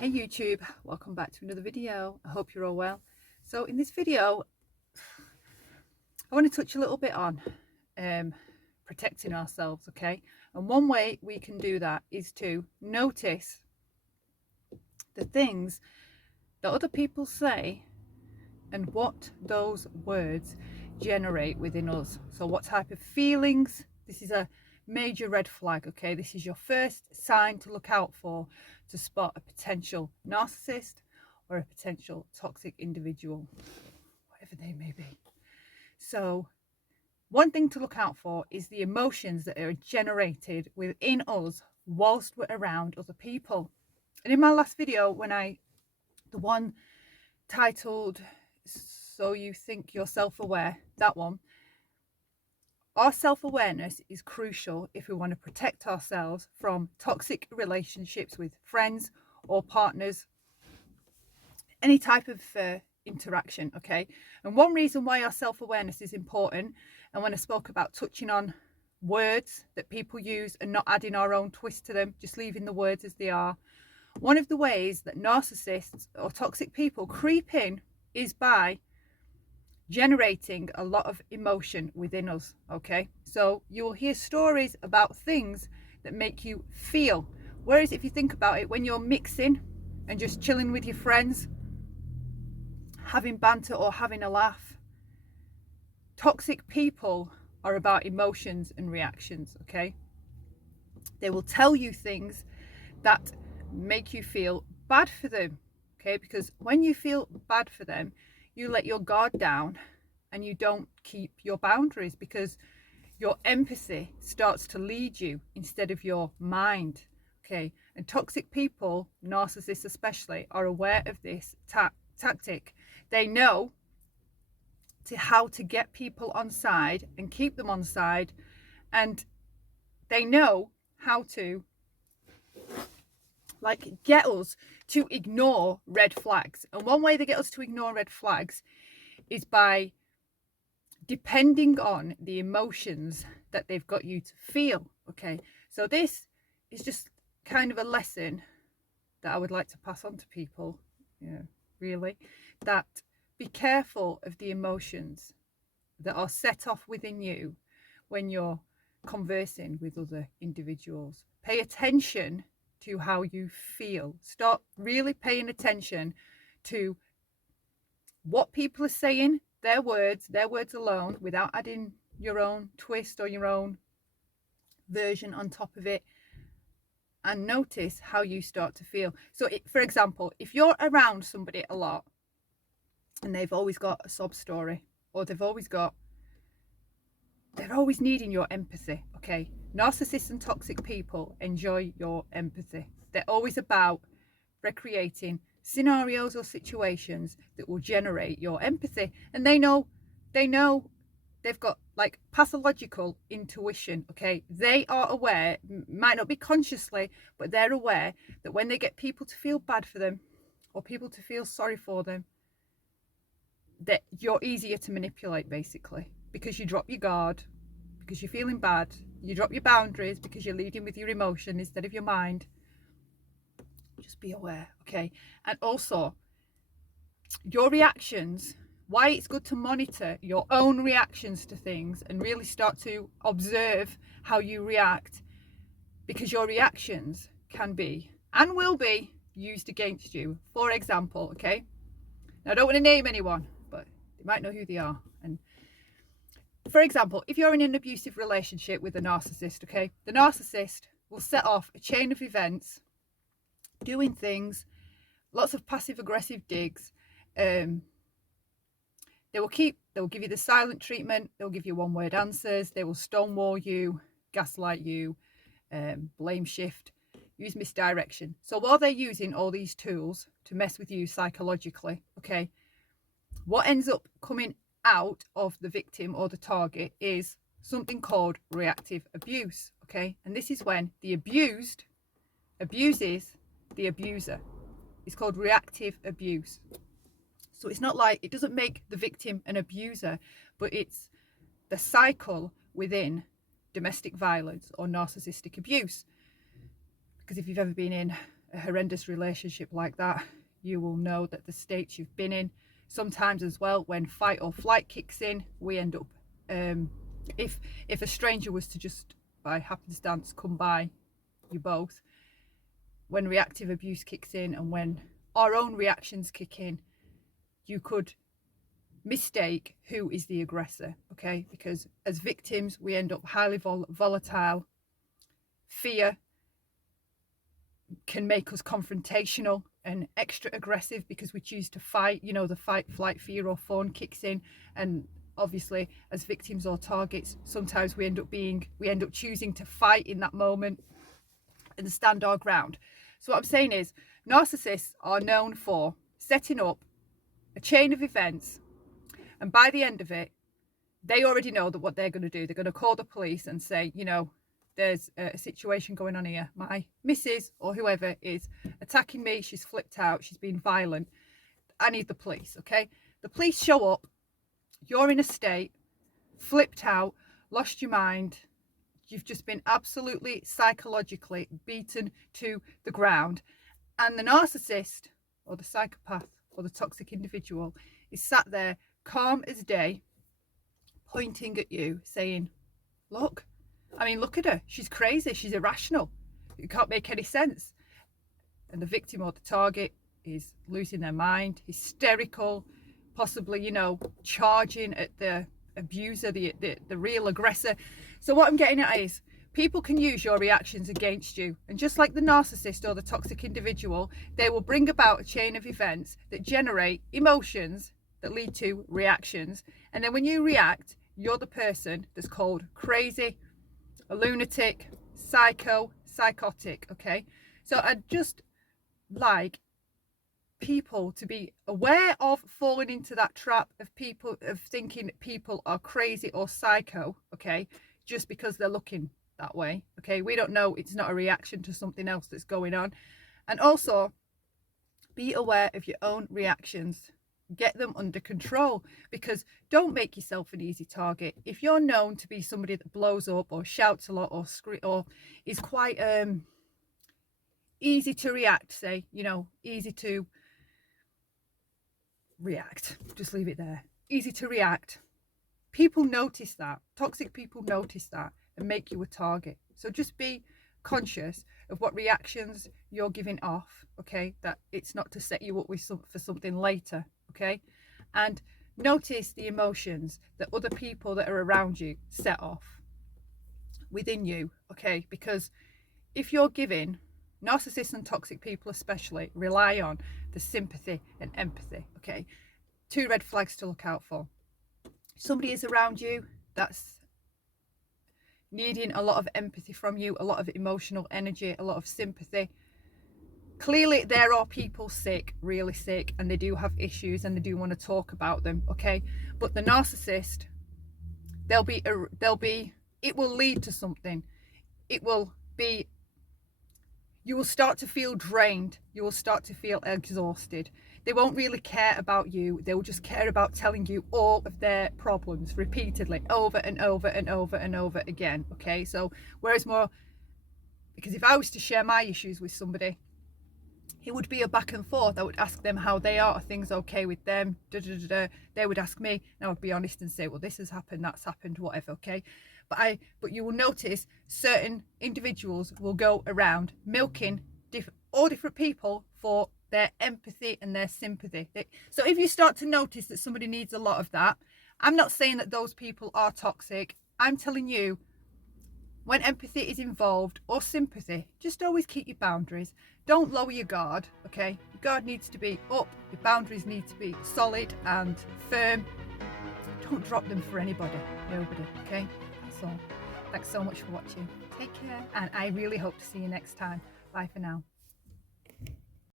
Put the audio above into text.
Hey YouTube, welcome back to another video. I hope you're all well. So in this video, I want to touch a little bit on protecting ourselves, okay? And one way we can do that is to notice the things that other people say and what those words generate within us. So what type of feelings? This is a major red flag, okay? This is your first sign to look out for to spot a potential narcissist or a potential toxic individual, whatever they may be. So one thing to look out for is the emotions that are generated within us whilst we're around other people. And in my last video, the one titled So You Think You're Self-Aware, that one, our self-awareness is crucial if we want to protect ourselves from toxic relationships with friends or partners, any type of interaction, okay? And one reason why our self-awareness is important, and when I spoke about touching on words that people use and not adding our own twist to them, just leaving the words as they are, one of the ways that narcissists or toxic people creep in is by generating a lot of emotion within us, okay? So you'll hear stories about things that make you feel, whereas if you think about it, when you're mixing and just chilling with your friends, having banter or having a laugh, toxic people are about emotions and reactions, okay? They will tell you things that make you feel bad for them, okay? Because when you feel bad for them, you let your guard down and you don't keep your boundaries, because your empathy starts to lead you instead of your mind, okay? And toxic people, narcissists especially, are aware of this tactic. They know how to get people on side and keep them on side, and they know how to get us to ignore red flags. And one way they get us to ignore red flags is by depending on the emotions that they've got you to feel, okay? So this is just kind of a lesson that I would like to pass on to people, really, that be careful of the emotions that are set off within you when you're conversing with other individuals. Pay attention to how you feel. Start really paying attention to what people are saying, their words alone, without adding your own twist or your own version on top of it, and notice how you start to feel. So for example, if you're around somebody a lot and they've always got a sob story, or they're always needing your empathy, okay? Narcissists and toxic people enjoy your empathy. They're always about recreating scenarios or situations that will generate your empathy. And they know they've got like pathological intuition, okay? They are aware, might not be consciously, but they're aware that when they get people to feel bad for them or people to feel sorry for them, that you're easier to manipulate, basically, because you drop your guard, because you're feeling bad, you drop your boundaries because you're leading with your emotion instead of your mind. Just be aware, okay? And also your reactions, why it's good to monitor your own reactions to things and really start to observe how you react, because your reactions can be and will be used against you. For example, okay, now I don't want to name anyone, but you might know who they are. And for example, if you're in an abusive relationship with a narcissist, okay, the narcissist will set off a chain of events, doing things, lots of passive aggressive digs. They will give you the silent treatment. They'll give you one word answers. They will stonewall you, gaslight you, blame shift, use misdirection. So while they're using all these tools to mess with you psychologically, okay, what ends up coming out of the victim or the target is something called reactive abuse, okay? And this is when the abused abuses the abuser. It's called reactive abuse. So it's not like, it doesn't make the victim an abuser, but it's the cycle within domestic violence or narcissistic abuse. Because if you've ever been in a horrendous relationship like that, you will know that the states you've been in, sometimes as well, when fight or flight kicks in, we end up, if a stranger was to just by happenstance come by you both, when reactive abuse kicks in and when our own reactions kick in, you could mistake who is the aggressor, okay? Because as victims, we end up highly volatile. Fear can make us confrontational and extra aggressive because we choose to fight. You know, the fight, flight, fear or fawn kicks in, and obviously as victims or targets, sometimes we end up choosing to fight in that moment and stand our ground. So what I'm saying is, narcissists are known for setting up a chain of events, and by the end of it, they already know that what they're going to do. They're going to call the police and say, you know, there's a situation going on here. My missus or whoever is attacking me. She's flipped out. She's been violent. I need the police, okay? The police show up. You're in a state, flipped out, lost your mind. You've just been absolutely psychologically beaten to the ground. And the narcissist or the psychopath or the toxic individual is sat there calm as day, pointing at you saying, look at her. She's crazy. She's irrational. It can't make any sense. And the victim or the target is losing their mind, hysterical, possibly, you know, charging at the abuser, the real aggressor. So what I'm getting at is, people can use your reactions against you. And just like the narcissist or the toxic individual, they will bring about a chain of events that generate emotions that lead to reactions. And then when you react, you're the person that's called crazy, a lunatic, psycho, psychotic, okay? So I'd just like people to be aware of falling into that trap of thinking people are crazy or psycho, okay, just because they're looking that way, okay? We don't know, it's not a reaction to something else that's going on. And also be aware of your own reactions. Get them under control, because don't make yourself an easy target. If you're known to be somebody that blows up or shouts a lot or is quite easy to react, say, you know, easy to react, just leave it there, easy to react, people notice that. Toxic people notice that and make you a target. So just be conscious of what reactions you're giving off, okay? That it's not to set you up with for something later, okay? And notice the emotions that other people that are around you set off within you, okay? Because if you're giving, narcissists and toxic people especially rely on the sympathy and empathy, okay? 2 red flags to look out for. Somebody is around you that's needing a lot of empathy from you, a lot of emotional energy, a lot of sympathy. Clearly there are people sick, really sick, and they do have issues and they do want to talk about them, okay? But the narcissist, it will lead to something. It will be, you will start to feel drained. You will start to feel exhausted. They won't really care about you. They will just care about telling you all of their problems repeatedly, over and over and over and over again, okay? So whereas because if I was to share my issues with somebody, it would be a back and forth. I would ask them how they are things okay with them, They would ask me, and I would be honest and say, well, this has happened, that's happened, whatever, okay? But you will notice certain individuals will go around milking all different people for their empathy and their sympathy. So if you start to notice that somebody needs a lot of that, I'm not saying that those people are toxic. I'm telling you, when empathy is involved or sympathy, just always keep your boundaries. Don't lower your guard, okay? Your guard needs to be up. Your boundaries need to be solid and firm. Don't drop them for anybody, nobody, okay? That's all. Thanks so much for watching. Take care, and I really hope to see you next time. Bye for now.